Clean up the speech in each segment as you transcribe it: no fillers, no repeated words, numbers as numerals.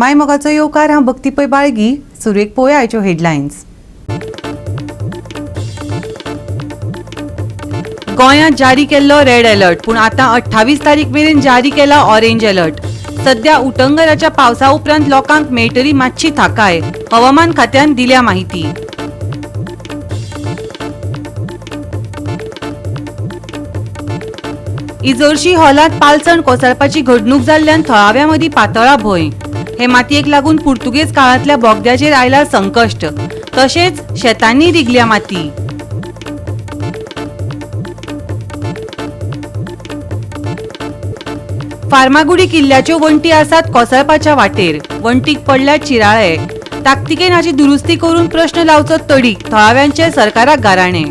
मायमोगाचो येवकार हांव भक्ती पै बाळगी. सुरेख पळोवया आयच्यो हेडलायन्स. गोंयांत जारी केल्लो रेड अलर्ट, पूण आतां 28 तारीख मेरेन जारी केला ऑरेंज अलर्ट. सध्या उटंगराच्या पावसा उपरांत लोकांक मेळटली मातशी थाकाय, हवामान खात्यान दिल्या माहिती. इजोरशी हॉलांत पालसण कोसळपाची घडणूक जाल्ल्यान थळाव्यां मदीं पातळा भंय. हे मातयेक लागून पुर्तुगेज काळांतल्या बोगद्याचेर आयला संकश्ट. तशेंच शेतांनी रिगल्या माती. फार्मागुडी किल्ल्याच्यो वण्टी आसात कोसळपाच्या वाटेर. वण्टीक पडल्यात चिराळे. ताकतिकेन हाची दुरुस्ती करून प्रश्न लावचो तडीक, थळाव्यांचे सरकाराक गाराणे.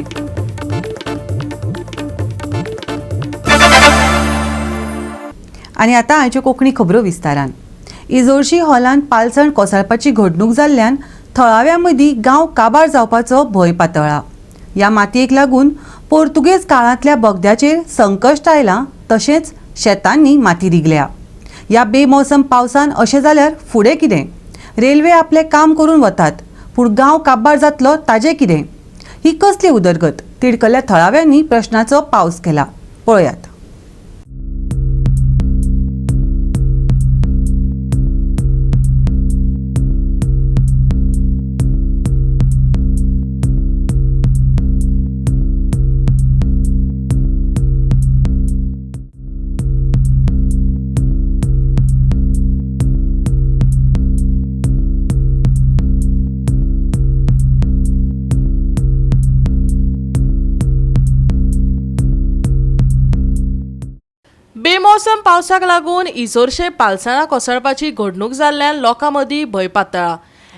आनी आतां आयच्यो कोंकणी खबरो विस्तारान. इजोरशी हॉलांत पालसण कोसळपाची घडणूक जाल्ल्यान थळाव्यां मदीं गांव काबार जावपाचो भंय पातळ्ळा. ह्या मातयेक लागून पोर्तुगेज काळांतल्या बोगद्याचेर संकश्ट आयलां. तशेंच शेतांनी माती रिगल्या. ह्या बेमोसम पावसान अशें जाल्यार फुडें कितें? रेल्वे आपलें काम करून वतात, पूण गांव काबार जातलो ताजें कितें? ही कसली उदरगत? तिडकल्ल्या थळाव्यांनी प्रश्नाचो पावस केला. पळयात. बेमोसम पावसाक लागून इजोरशे पालसणां कोसळपाची घडणूक जाल्ल्यान लोकां मदीं भंय पातळ्ळा.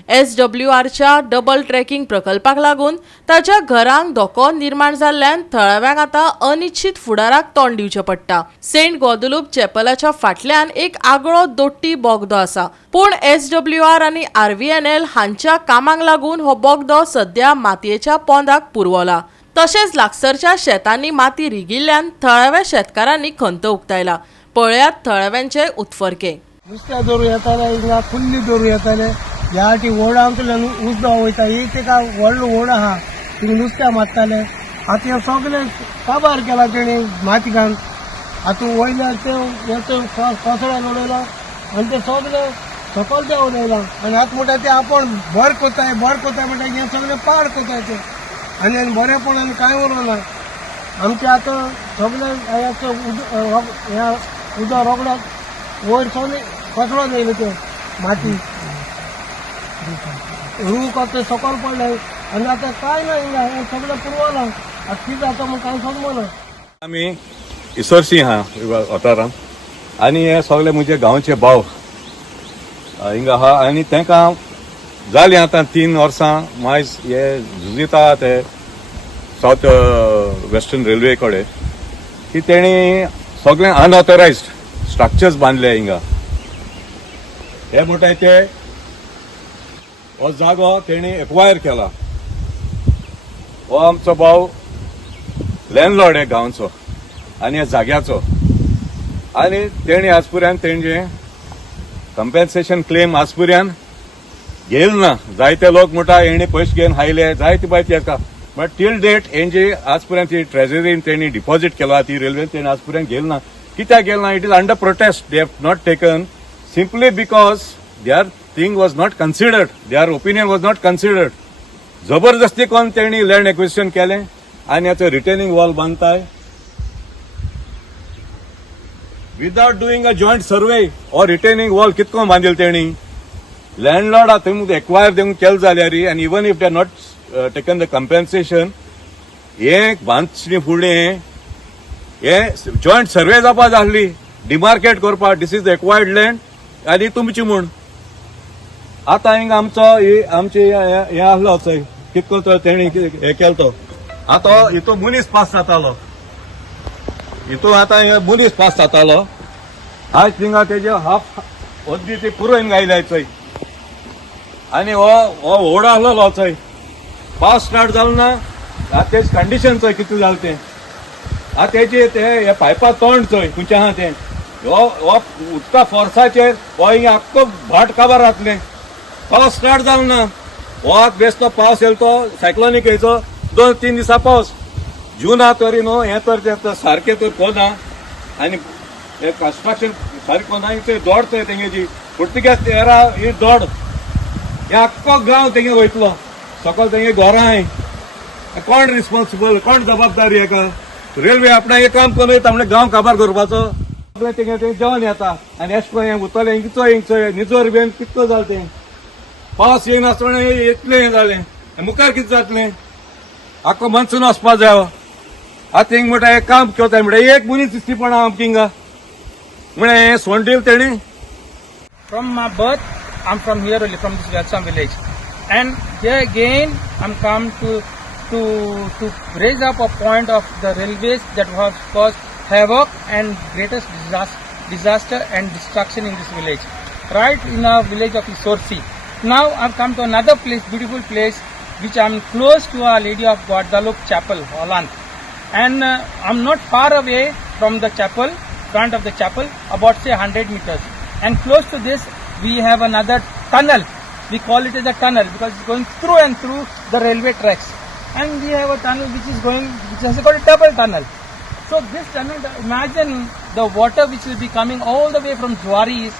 SWRच्या डबल ट्रॅकिंग प्रकल्पाक लागून ताच्या घरांक धोको निर्माण जाल्ल्यान थळाव्यांक आतां अनिश्चित फुडाराक तोंड दिवचें पडटा. सेंट गॉदलूप चॅपलाच्या फाटल्यान एक आगळो दोट्टी बोगदो आसा, पूण SWR आनी RVNL हांच्या कामाक लागून हो बोगदो सध्या मातयेच्या पोंदाक पुरवला. तशेंच लागसरच्या शेतांनी माती रिगिल्ल्यान थळाव्या शेतकारांनी खंत उक्तायला. पळयात थळाव्यांचे उतफर्के. नुस्तें धरूं येताले, हिंगा कुल्ली धरूं येताले. ह्या फाटी ओडांतल्यान उजो वयता, एक व्हडलो ओड आहा, थिंगा नुस्तें मारताले. आतां हें सगळें काबार केला तेणी माती घालून. आतां वयल्यार ते कोसळ्यान उडयला आनी ते सगळें सकयल ते उडयला. आनी आतां म्हणटा ते आपण भर कोताय म्हणटा हें सगळें पाड कोताय ते. आनी बरेपणान कांय उरना. आमचें आतां सगळें उदक रोगड्याक वयर सगळें कोसळोन येयलें ते माती. रूख आतां सकयल पडले आनी आतां कांय ना हिंगा, हें सगळें पुरवला. आतां कितें जाता म्हूण कांय समजना. आमी इसोरसी आहा वाठारांत आनी हे सगळे म्हजे गांवचे भाव हिंगा आहा आनी तांकां जालीं आतां 3 वर्सां मायज हे झुजिता ते सावथ वेस्टर्न रेल्वे कडेन की तेणी सगळे अनऑथरायज्ड स्ट्रक्चर्स बांदले हिंगा. हे म्हणटाय ते हो जागो तेणी एक्वायर केला. हो आमचो भाव लँडलॉर्ड आहे गांवचो आनी ह्या जाग्याचो. आनी तेणी आज पर्यंत तेंचे कंपेन्सेशन क्लेम आज पर्यंत घेयल ना. जायते लोक म्हणटा हेणी पयशे घेवन हायले जायते बाय तेका, बट टील डेट हेंची आज पर्यंत ट्रेझरीन तेणी डिपॉझिट केला, ती रेल्वेन तेणी आज पर्यंत घेयल ना. कित्याक घेयल ना? It is under protest. They have not taken simply because their thing was not considered, their opinion was not considered. जबरदस्ती कोण तेणी लँड एक्विजिशन केलें आनी आतां रिटेनिंग वॉल बांदताय without doing a joint survey or retaining wall. कितको बांदिल तेणी? लँडलॉर्ड थंय एक्वायर देऊन केलें जाल्यार आनी even if they are not taken the compensation, हे बांदचे फुडें हे जॉयंट सर्वे जावपा जाय आसली, डिमार्केट करपा दिस इज द एक्वायर्ड लँड आनी तुमची म्हूण. आतां हिंगा आमचे हे आसलो चोय कितको तो तेणी हे केलो तो. आतां हितू मनीस पास जातालो, हितू आतां मनीस पास जातालो. आज थिंगा तेजे हाफ हद्दी ती पुरो हिंगा आयलाय चोय. आनी हो व्हड आसलो चोय, पावस स्टार्ट जालो ना, आतां तेज कंडिशन चोय कितें जालें तें. आतां तेजे ते पायपा तोंड चोय खंयचें आहा तें हो उदका फोर्साचेर हो हिंगा आख्खो भाट काबार जातलें. पावस स्टार्ट जावंक ना. हो आतां बेश्टो पावस येयलो तो सायक्लोनीक हेचो 2-3 दिसा पावस. जून तरी न्हू हें तर सारकें तर कोना आनी हें कन्स्ट्रक्शन सारकें कोना ते दोड ते तेंगेची पुर्तुगेज एरा ही दोड हे आख्खो गांव तेंगे वयतलो. सकयल तेंगे घरां आहाय. कोण रिस्पॉन्सिबल, कोण जबाबदारी हेका. रेल्वे आपणा एक काम करून येता म्हणजे गांव काबार करपाचो. तेंगे तें जेवण येता आनी एश कोन हें उरतलें कितलो हिंगचो निजोर बीन कितलो जालें तें. पावस येयनासतना इतलें हें जालें. मुखार कितें जातलें. आख्खो मनसून वचपा जायो. आतां हिंग म्हणटा एक काम करता म्हणटा एक मनीस दिसती पण आमकां हिंगा म्हळ्यार हें सोंड दिल तेणी. From my birth, I'm from here only, from this Vatsam village. And here again, I'm come to raise up a point of the railways that have caused havoc and greatest disaster and destruction in this village. Right in our village of Isorsi. Now I've come to another place, beautiful place, which I'm close to Our Lady of Guadalupe Chapel, Holland. And I'm not far away from the chapel, front of the chapel, about say 100 meters. And close to this, we have another tunnel. We call it as a tunnel because it's going through and through the railway tracks. And we have a tunnel which has got a double tunnel. So this tunnel, imagine the water which will be coming all the way from Juaris,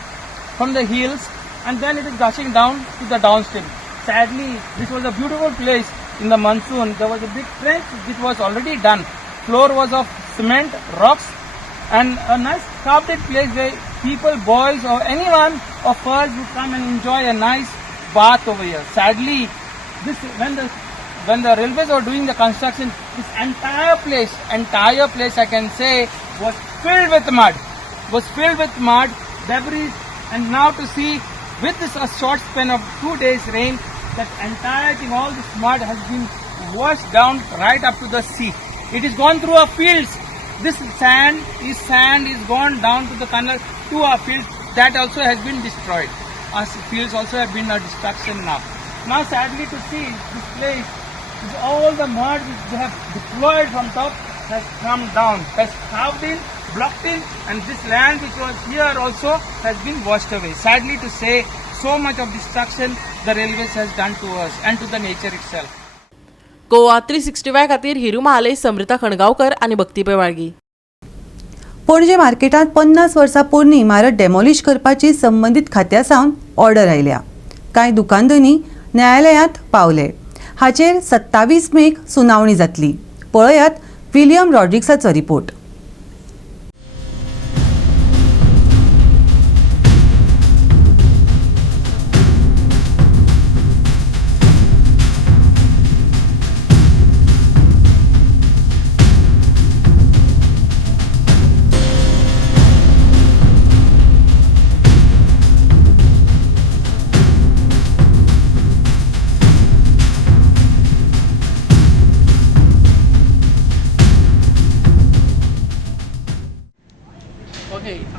from the hills, and then it is gushing down to the downstream. Sadly, this was a beautiful place in the monsoon. There was a big trench which was already done. Floor was of cement, rocks, and a nice carpeted place where people, boys or anyone of us would come and enjoy a nice bath over here. Sadly, this when the railways were doing the construction, this entire place I can say was filled with mud, debris, and now to see with this a short span of 2 days rain, that entire thing, all this mud has been washed down right up to the sea. It is gone through our fields. This sand is gone down to the tunnel to our fields. That also has been destroyed. Our fields also have been a destruction now. Now sadly to see this place, is all the mud which they have deployed from top has come down, has carved in, blocked in, and this land which was here also has been washed away. Sadly to say, so much of destruction the railways has done to us and to the nature itself. Goa 365 खातीर हिरू महाले, समृता खणगांवकर आणि भक्तीपय वाळगी. पणजे मार्केटात 50 वर्सां पोरणी इमारत डेमॉलिश करपाची संबंधित खात्या सावन ऑर्डर आयल्या. कांय दुकानदानी न्यायालयांत पावले. हाचेर 27 मेक सुनावणी जातली. पळयात विलियम रॉड्रिक्साचो रिपोर्ट.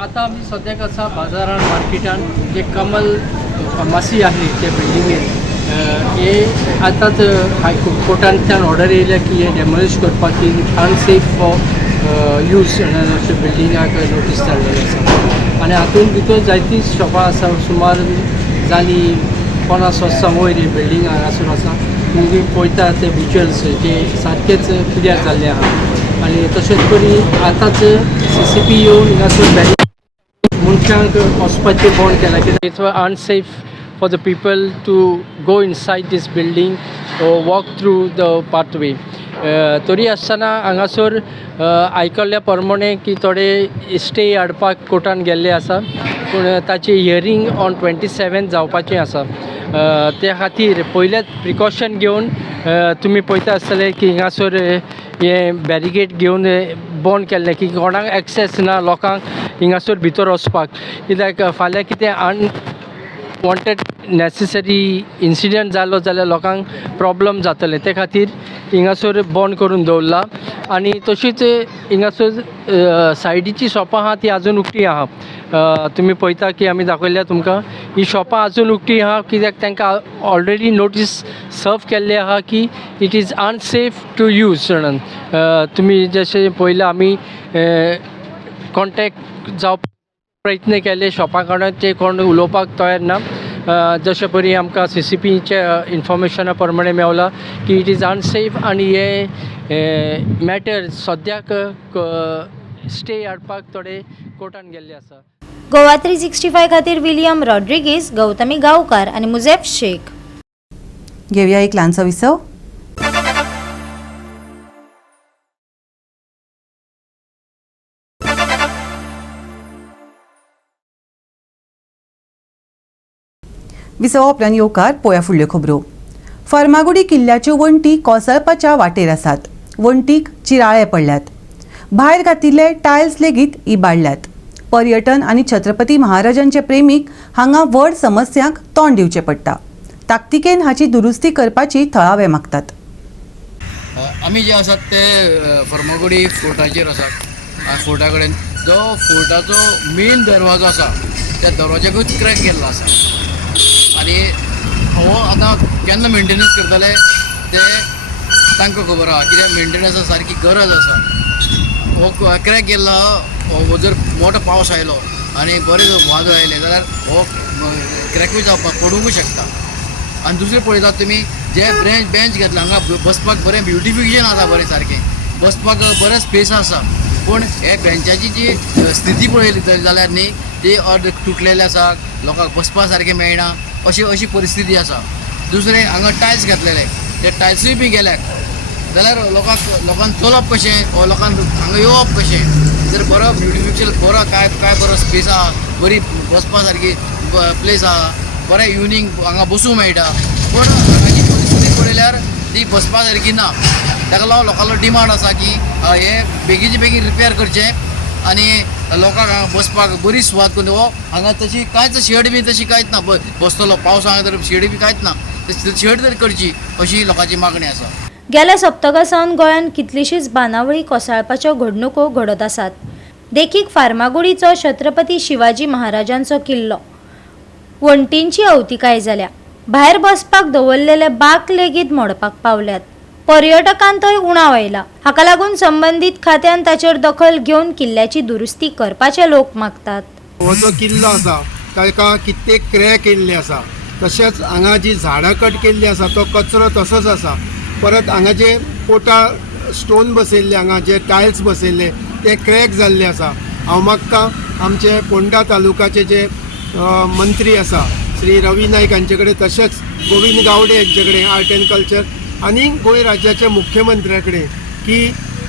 आता आम्ही सद्याक आसा बाजारान मार्केटान जे कमल फार्मासी आहे ते बिल्डिंगेन हे आतांच हायकोर्टांतल्यान ऑर्डर येयल्या की हे डेमोलिश करपाची अनसेफ फॉर यूज अशें बिल्डिंगाक नोटीस धाडलेली आसा. आनी हातूंत भितर जायतीं शॉपां आसा, सुमार जालीं 50 वर्सां वयर ही बिल्डींग हांगासर आसा. तुमी पळयता ते विज्युअल्स जे सारकेच क्लियर जाल्ले आहा. आनी तशेंच करी आतांच CCP येवन हिंगासर मनशांक वचपाचें बंद केलां कित्याक it's unsafe for the people to go inside this building or walk through the pathway. तरी आसतना हांगासर आयकल्ल्या प्रमाणे की थोडे स्टे हाडपाक कोर्टान गेल्ले आसा, पूण ताचें हियरींग ऑन 27 जावपाचें आसा. त्या खातीर पयलेच प्रिकॉशन घेवन तुमी पळयता आसतले की हिंगासर हे बॅरिकेड घेवन बंद केल्ले की कोणाक एक्सेस ना लोकांक हिंगासर भितर वचपाक. कित्याक फाल्यां कितें वॉन्टेड नेसेसरी इन्सिडंट जालो जाल्यार लोकांक प्रॉब्लम जातले, ते खातीर हिंगासर बंद करून दवरला. आनी तशीच हिंगासर सायडीची शॉपां आहा ती आजून उक्ती आहा. तुमी पळयता की आमी दाखयल्या तुमकां ही शॉपां आजून उक्ती आहा कित्याक तांकां ऑलरेडी नोटीस सर्व केल्ले आहा की it is unsafe to use म्हणून. तुमी जशें पळयलां आमी कॉन्टेक्ट जावप प्रयत्न केले शॉपां कडेन ते कोण उलोवपाक तयार ना. जशे परी आमकां CCPचे इन्फॉर्मेशना प्रमाणे मेवला की इट इज अनसेफ आनी हे मॅटर सद्याक स्टे हाडपाक थोडे कोर्टान गेल्ले आसा. गोवा 365 खातीर विलियम रॉड्रिगीस, गौतमी गांवकार आणि मुझेफ शेख. घेऊया एक ल्हानसो विसव. विसव उपरांत येवकार पळोवया फुडल्यो खबरो. फर्मागुडी किल्ल्याच्यो वण्टी कोसळपाच्या वाटेर आसात. वण्टीक चिराळे पडल्यात. भायर घातिल्ले टायल्स लेगीत इबाडल्यात. पर्यटन आनी छत्रपती महाराजांचे प्रेमीक हांगा व्हड समस्यांक तोंड दिवचें पडटा. ताकतिकेन हाची दुरुस्ती करपाची थळावे मागतात. आमी जे आसात ते फर्मागुडी फोर्टाचेर आसात. फोर्टा कडेन जो फोर्टाचो मेन दरवाजो आसा त्या दरवाज्याकूच क्रॅक गेल्लो आसा आनी हो आतां केन्ना मेंटेनन्स करतले ते तांकां खबर आहा कित्याक मेंटेनन्सा सारकी गरज आसा. हो क्रॅक गेल्लो हो जर मोठो पावस आयलो आनी बरें वादळ आयलें जाल्यार हो क्रॅकूय जावपाक पडूंकूय शकता. आनी दुसरें पळयतात तुमी जे बेंच घेतला हांगा बसपाक बरें ब्युटिफिकेशन आसा बरें सारकें बसपाक बरें स्पेस आसा पूण हे बेंचाची जी स्थिती पळयली जाल्यार न्ही ती अर्द तुटलेली आसा. लोकांक बसपा सारकें मेळना अशी परिस्थिती आसा. दुसरें हांगा टायल्स घातलेले ते टायल्सूय बी गेल्यात जाल्यार लोकांक चलप कशें वो लोकांक हांगा येवप कशें. जर बरो ब्युटिफिकेशन बरो काय बरो स्पेस आहा बरी बसपा सारकी प्लेस आहा बरें इवनिंग हांगा बसूंक मेळटा पूण हांगाची परिस्थिती पळयल्यार ती बसपा सारकी ना. ताका लागून लोकांचो डिमांड आसा की हे बेगीचे बेगीन रिपेर करचें आनी लोकांक हांगा बसपाक बरी सुवात करून हो हांगा तशी कांयच शेड बी तशी कांयच ना. बसतलो पावस हांगा तर शेड बी कांयच ना. शेड तरी करची अशी लोकांची मागणी आसा. गेल्या सप्तका सावन गोंयांत कितलीशीच बांदावळी कोसळपाच्यो घडणुको घडत आसात. देखीक फार्मागुडीचो छत्रपती शिवाजी महाराजांचो किल्लो वण्टींची अवतिकाय जाल्या. भायर बसपाक दवरलेले बांक लेगीत मोडपाक पावल्यात. पर्यटकांतय उणाव आयला. हाका लागून संबंधीत खात्यान ताचेर दखल घेवन किल्ल्याची दुरुस्ती करपाचे लोक मागतात. हो जो किल्लो आसा ताका कित्येक क्रॅक येयल्ले आसा. तशेंच हांगा जी झाडां कट केल्ली आसा तो कचरो तसोच आसा. परत हांगा जे पोटा स्टोन बसयल्ले हांगा जे टायल्स बसयल्ले ते क्रॅक जाल्ले आसा. हांव मागतां आमचे फोंडा तालुकाचे जे मंत्री आसा श्री रवी नायक हांचे कडेन तशेंच गोविंद गावडे हांचे कडेन आर्ट एंड कल्चर आनी गोंय राज्याचे मुख्यमंत्र्या कडेन की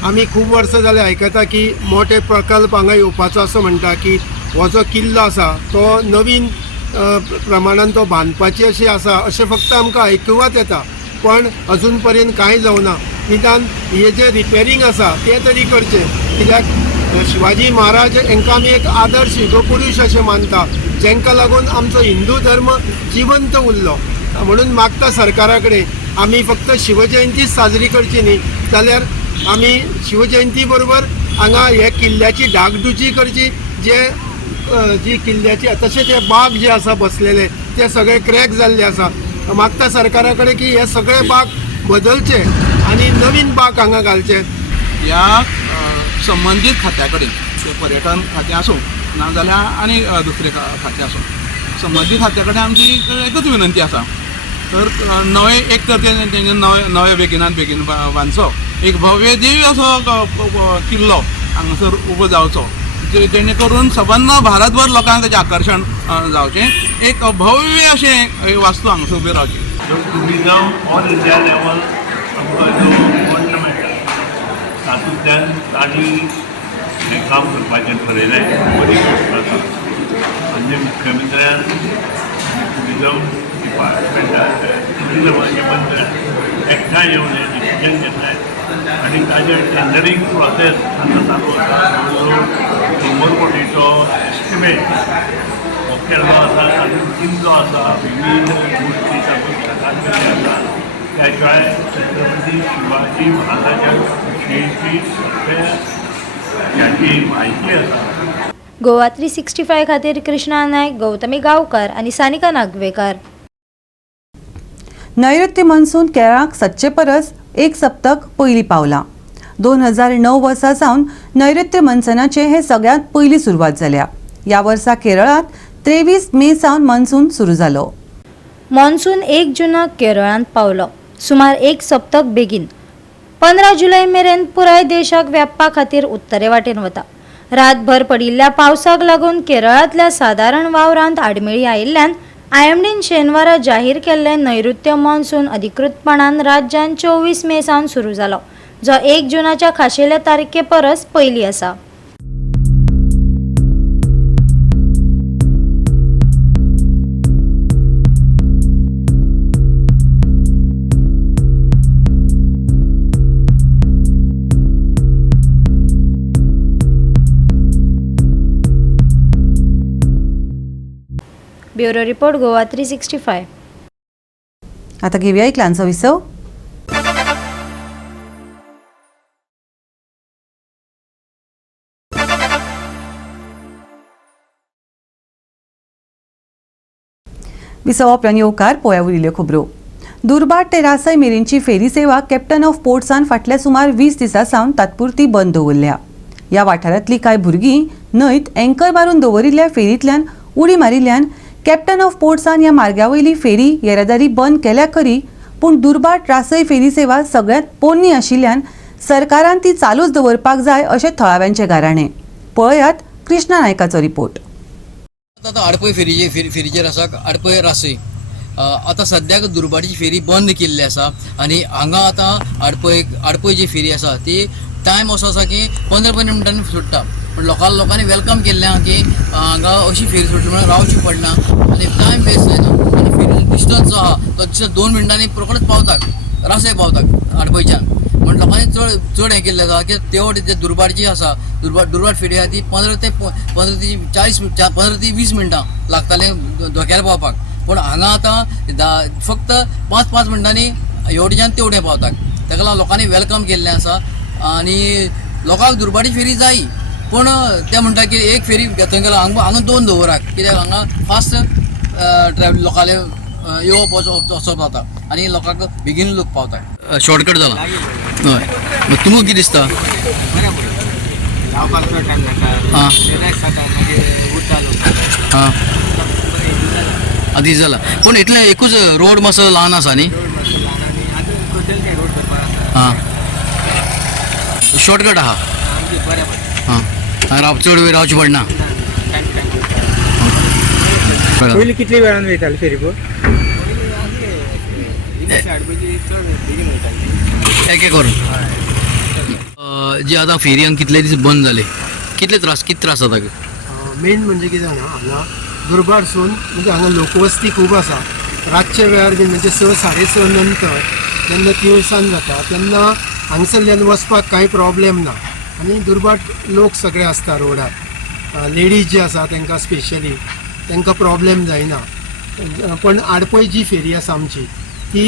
आमी खूब वर्सां जाले आयकता की मोठे प्रकल्प हांगा येवपाचो असो म्हणटा की हो जो किल्लो आसा तो नवीन प्रमाणान तो बांदपाची अशी आसा अशें फक्त आमकां आयकुवात येता पण अजून पर्यंत कांय जावना. निदान हे जे रिपेरींग आसा ते तरी करचें कित्याक शिवाजी महाराज हांकां आमी एक आदर्श हिंदू पुरूश अशें मानता जेंका लागून आमचो हिंदू धर्म जिवंत उरलो. म्हणून मागता सरकारा कडेन आमी फक्त शिवजयंती साजरी करची न्ही जाल्यार आमी शिवजयंती बरोबर हांगा हे किल्ल्याची डागडुजी करची जी किल्ल्याची तशें ते बाग जे आसा बसलेले ते सगळे क्रॅक जाल्ले आसा. मागता सरकारा कडेन की हे सगळे बाग बदलचे आनी नवीन बाग हांगा घालचे. ह्या संबंधीत खात्या कडेन पर्यटन खातें आसूं नाजाल्यार आनी दुसरे खातें आसूं संबंधीत खात्या कडेन आमची एकच विनंती आसा तर नवे एक तर तेंचे नवे बेगिनात बेगीन बांदचो एक भव्य दिव्य असो किल्लो हांगासर उबो जावचो जेणे करून सबंद भारतभर लोकांक तेजें आकर्शण जावचें एक भव्य अशें वास्तू हांगासर उबी रावची. टुरिजम ऑल इंडिया लेवल आमकां जो फंड मेळटा तातूंतल्यान तांणी हें काम करपाचें ठरयलें बरी गोश्ट आसा. आमच्या मुख्यमंत्र्यान टुरिजम डिपार्टमेंटान टुरिजमाचे मंत्र्यान एकठांय येवन हें डिसिजन घेतलें आनी ताजें टेंडरींग प्रोसेस आतां चालू आसा. 100 कोटीचो एस्टिमेट हो केल्लो आसा. तातूंत किल्लो आसा विविध गोश्टी तातूंत घातलेल्यो आसा. त्या शिवाय छत्रपती शिवाजी महाराजां विशयीची सगळ्या ह्याची म्हायती आसा. गोवा 365 खातीर कृष्णा नायक, गौतमी गांवकार आनी सानिका नागवेकर. नैऋत्य मॉन्सून केरळाक सदचे परस एक सप्तक पयलीं पावला. 2009 वर्सा सावन नैऋत्य मॉन्सूनाचे हे सगळ्यांत पयली सुरवात जाल्या. या वर्सा केरळात 23 मे सावन मान्सून सुरू जालो. मॉन्सून 1 जूनाक केरळांत पावलो. सुमार 1 सप्तक बेगीन 15 जुलय मेरेन पुराय देशाक व्यापपा खातीर उत्तरे वाटेन वता. रातभर पडिल्ल्या पावसाक लागून केरळांतल्या सादारण वावरांत आडमेळी आयिल्ल्यान आयएमडीन शेनवारा जाहीर केल्लें नैऋत्य मॉन्सून अधिकृतपणान राज्यात 24 मे सावन सुरू जालो, जो 1 जूनाच्या खाशेल्या तारखे परस पयलीं आसा. Bureau report Goa 365. आता घेऊया एक ल्हानसो विसव. विसव आपल्यान येवकार पळोवया उरिल्ल्यो खबरो. दुर्बाट ते रासय मेरेनची फेरी सेवा कॅप्टन ऑफ पोर्ट्सान फाटल्या सुमार 20 दिसां सावन तात्पुरती बंद दवरल्या. ह्या वाठारांतलीं कांय भुरगीं न्हंयत अँकर मारून दवरिल्ल्या फेरींतल्यान उडी मारिल्ल्यान कॅप्टन ऑफ पोर्ट्सान ह्या मार्गावयली फेरी येरादारी बंद केल्या खरी, पूण दुर्बाट रासय फेरी सेवा सगळ्यांत पोरणी आशिल्ल्यान सरकारान ती चालूच दवरपाक जाय अशें थळाव्यांचें गाराणें. पळयात कृष्णा नायकाचो रिपोर्ट. आतां आडपय फेरीचेर आसा आडपय रासय. आतां सद्याक दुर्बाटीची फेरी बंद केल्ली आसा आनी हांगा आतां आडपय जी फेरी आसा ती टायम असो आसा की 15 मिनटांनी सुट्टा. पण लोकांनी वेलकम केल्लें की हांगा अशी फेरी सुटली म्हणून रावची पडना आनी टायम वेस्ट जायना आनी फेरीचो डिस्टन्स जो आहा तो डिस्टन्स 2 मिनटांनी रोखडेच पावतात, रासय पावतात आडपयच्यान. म्हणून लोकांनी चड हें केल्लें आसा की तेवढ जे दुर्बाटची आसा दुर्बाट फेरी आहा ती 15 ते 20 मिनटां लागताले धोक्यार पावपाक. पूण हांगा आतां फक्त 5 मिनटांनी एवढेच्यान तेवढे पावतात. ताका लागून लोकांनी वेलकम केल्लें आसा आनी लोकांक दुर्बाटी फेरी जाय, पूण ते म्हणटा की एक फेरी थंय गेलो हांगा 2 दवरात, कित्याक हांगा फास्ट ट्रॅव्हल लोकांले येवप वचप जाता आनी लोकांक बेगीन लोक पावतात. शॉर्टकट जाला. हय, तुमकां कितें दिसता? हां आदी जाला, पूण इतलें एकूच रोड मातसो ल्हान आसा न्ही. हां शॉर्टकट आहा. हां चड वेळ रावची पडना. पयलीं कितले वेळान वयताले फेरी बोट? एक करून जे आतां फेरयांक कितले दीस बंद जाले, कितले त्रास जाता? मेन म्हणजे कितें जाणा, हांगा दुर्बाटसून म्हणजे हांगा लोकवस्ती खूब आसा. रातच्या वेळार बी म्हणजे 6-6:30 नंतर जेन्ना तिळसाण जाता तेन्ना हांगसरल्यान वचपाक कांय प्रॉब्लेम ना आनी दुर्बाट लोक सगळे आसता रोडार. लेडीज जे आसा तांकां स्पेशली तांकां प्रॉब्लेम जायना. पण आडपय जी फेरी आसा आमची ती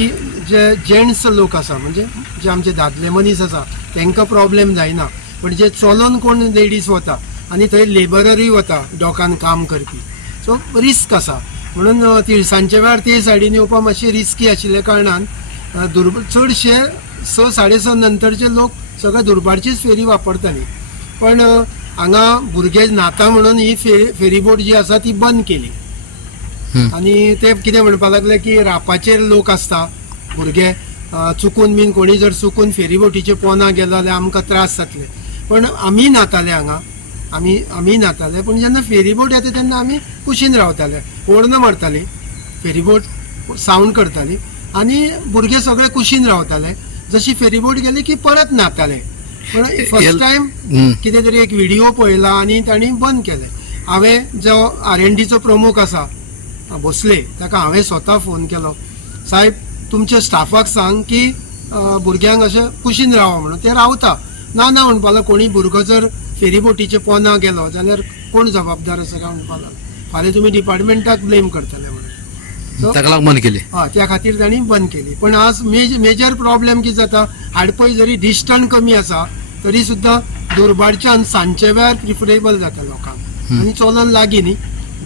जे जेंट्स लोक आसा म्हणजे जे आमचे दादले मनीस आसा तांकां प्रॉब्लेम जायना. पण जे चलोन कोण लेडीज वता आनी थंय लेबररूय वता डॉकान काम करपी, सो रिस्क आसा. म्हणून तिळसांच्या वेळार ते सायडीन येवपा मातशें रिस्की आशिल्ल्या कारणान चडशे 6-6:30 नंतरचे लोक सगळे दुर्बाटचीच फेरी वापरताली. पण हांगा भुरगे न्हाता म्हणून ही फेरी बोट जी आसा ती बंद केली. आनी ते कितें म्हणपाक लागले की रापाचेर लोक आसता, भुरगे चुकून बीन कोणी जर चुकून फेरी बोटीचे पोना गेलो जाल्यार आमकां त्रास जातले. पण आमी न्हाताले हांगा, आमी न्हाताले. पूण जेन्ना फेरी बोट येता तेन्ना आमी कुशीन रावताले, ओडन मारताली, फेरी बोट सावंड करताली आनी भुरगे सगळे कुशीन रावताले. जशी फेरी बोट गेली की परत न्हाताले. पण फर्स्ट टायम कितें तरी एक व्हिडिओ पळयला आनी तांणी बंद केले. हांवें जो R&Dचो प्रमुख आसा भोसले ताका हांवें स्वता फोन केलो, साहेब तुमच्या स्टाफाक सांग की भुरग्यांक अशें कुशीन रावा म्हणून. ते रावता ना म्हणपा लागलो. कोणी भुरगो जर फेरी बोटीचे पोना गेलो जाल्यार कोण जबाबदार आसा काय म्हणपा लागलो. फाल्यां तुमी डिपार्टमेंटाक ब्लेम करतले म्हणून. बंद केली. हय, त्या खातीर तांणी बंद केली. पण आज मेजर प्रॉब्लेम कितें जाता, आडपय जरी डिस्टन्स कमी आसा तरी सुद्दां दुर्बाटच्यान सांजच्या वेळार प्रिफरेबल जाता लोकांक. आनी चलोन लागीं न्ही,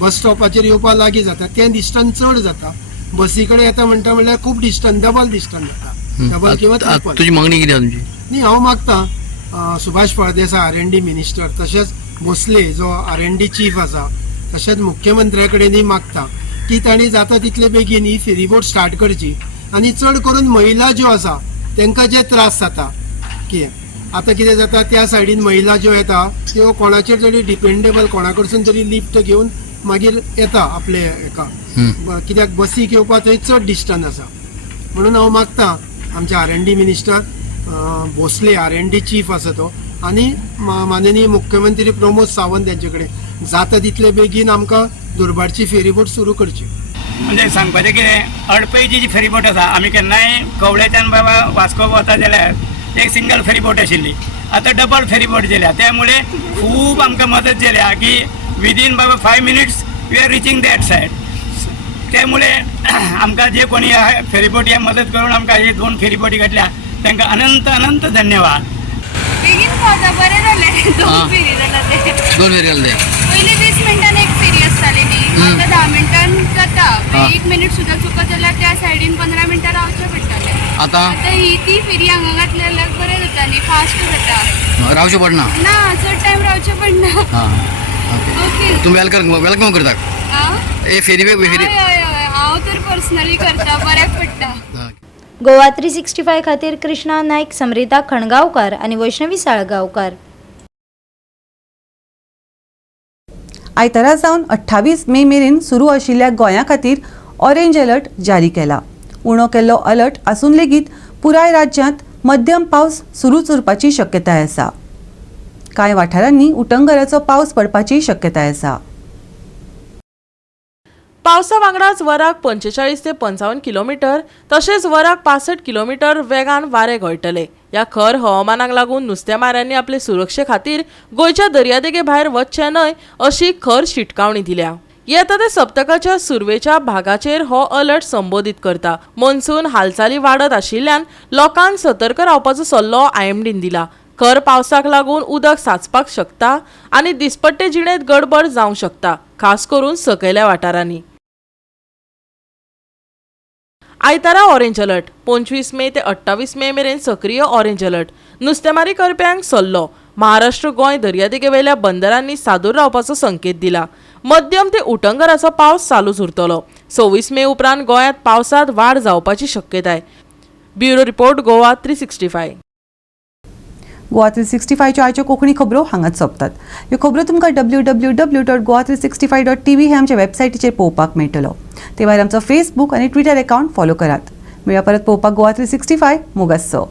बस स्टॉपाचेर येवपा लागीं जाता, तें डिस्टन्स चड जाता. बसी कडेन येता म्हणल्यार खूब डिस्टन्स, डबल डिस्टन्स जाता, डबल किंवा ट्रिपल. तुजी मागणी कितें तुमची? न्ही हांव मागतां सुभाष फळदेसाय R&D मिनिस्टर तशेंच भोसले जो R&D चीफ आसा तशेंच मुख्यमंत्र्या कडेनय मागता की तांणी जाता तितले बेगीन ही फेरीबोट स्टार्ट करची आनी चड करून महिला ज्यो आसा तांकां जे त्रास जाता की आतां कितें जाता त्या सायडीन महिला ज्यो येता त्यो कोणाचेर तरी डिपेंडेबल कोणा कडसून तरी लिफ्ट घेवन मागीर येता आपले हेका कित्याक बसीक येवपाक थंय चड डिस्टन्स आसा म्हणून हांव मागता आमचे R&D minister Bhosale R&D chief आसा तो आनी माननीय मुख्यमंत्री प्रमोद सावंत यांचे कडेन जाता तितले बेगीन आमकां दुर्भाटची फेरीबोट सुरू करची. म्हणजे सांगपाचें कितें अडपयची जी फेरीबोट आसा आमी केन्नाय कवळेच्यान बाबा वास्को वता जाल्यार एक सिंगल फेरीबोट आशिल्ली आतां डबल फेरीबोट जाल्या त्यामुळे खूब आमकां मदत जाल्या की विदीन बाबा 5 minutes we are reaching that side. त्यामुळे आमकां जे कोणी फेरीबोट हे मदत करून आमकां हे 2 फेरीबोटी घातल्या तांकां अनंत अनंत धन्यवाद. बेगीन पावता बरें जालें 2 फेरी जाता ते 2 फेरी जाले पयलीं 20 मिनटान एक फेरी आसताली न्ही आतां 10 मिनटान जाता 1 मिनीट सुद्दां चुकत जाल्यार त्या सायडीन 15 मिनटां रावचें पडटालें. आतां ही ती फेरी हांगा घातली जाल्यार बरें जाता न्ही फास्ट जाता रावचें पडना ना चड टायम रावचें पडना. ओके तुम्ही वेलकम करता ए फेरी हय हांव तर पर्सनली करता बऱ्याक पडटा. गोवा 365 खातीर कृष्णा नायक, समरिता खणगांवकार आनी वैष्णवी साळगांवकार. आयतारा सावन 28 मे मेरेन सुरू आशिल्ल्या गोंया खातीर ऑरेंज अलर्ट जारी केला. उणो केल्लो अलर्ट आसून लेगीत पुराय राज्यांत मध्यम पावस सुरूच उरपाची शक्यताय आसा. कांय वाठारांनी उटंगराचो पावस पडपाची शक्यताय आसा. पावसा वांगडाच वराक 45 ते 55 किलोमीटर तशेंच वराक 65 किलोमीटर वेगान वारे घोळटले. ह्या खर हवामानाक लागून नुस्तेमारांनी आपले सुरक्षे खातीर गोंयच्या दर्यादेगे भायर वचचें न्हय अशी खर शिटकावणी दिल्या. येता ते सप्तकाच्या सुरवेच्या भागाचेर हो अलर्ट संबोधीत करता. मॉन्सून हालचाली वाडत आशिल्ल्यान लोकांक सतर्क रावपाचो सल्लो IMDन दिला. खर पावसाक लागून उदक साचपाक शकता आनी दिसपट्टे जिणेंत गडबड जावंक शकता, खास करून सकयल्या वाठारांनी. आयतारा ऑरेंज अलर्ट 25 मे ते 28 मे मेरेन सक्रिय ऑरेंज अलर्ट. नुस्तेमारी करप्यांक सल्लो. महाराष्ट्र गोंय दर्यादेगे वयल्या बंदरांनी सादूर रावपाचो संकेत दिला. मध्यम ते उटंगराचो पावस चालूच उरतलो. 26 मे उपरांत गोंयांत पावसांत वाड जावपाची शक्यताय. Bureau report Goa 365. गोवा 365च्यो आयच्यो कोंकणी खबरो हांगाच सोंपतात. ह्यो खबरो तुमकां www.goa365.tv हे आमच्या वेबसायटीचेर पळोवपाक मेळटलो. ते भायर आमचो फेसबूक आनी ट्विटर अकावंट फॉलो करात. मेळ्या परत पळोवपाक गोवा 365 मोगासो.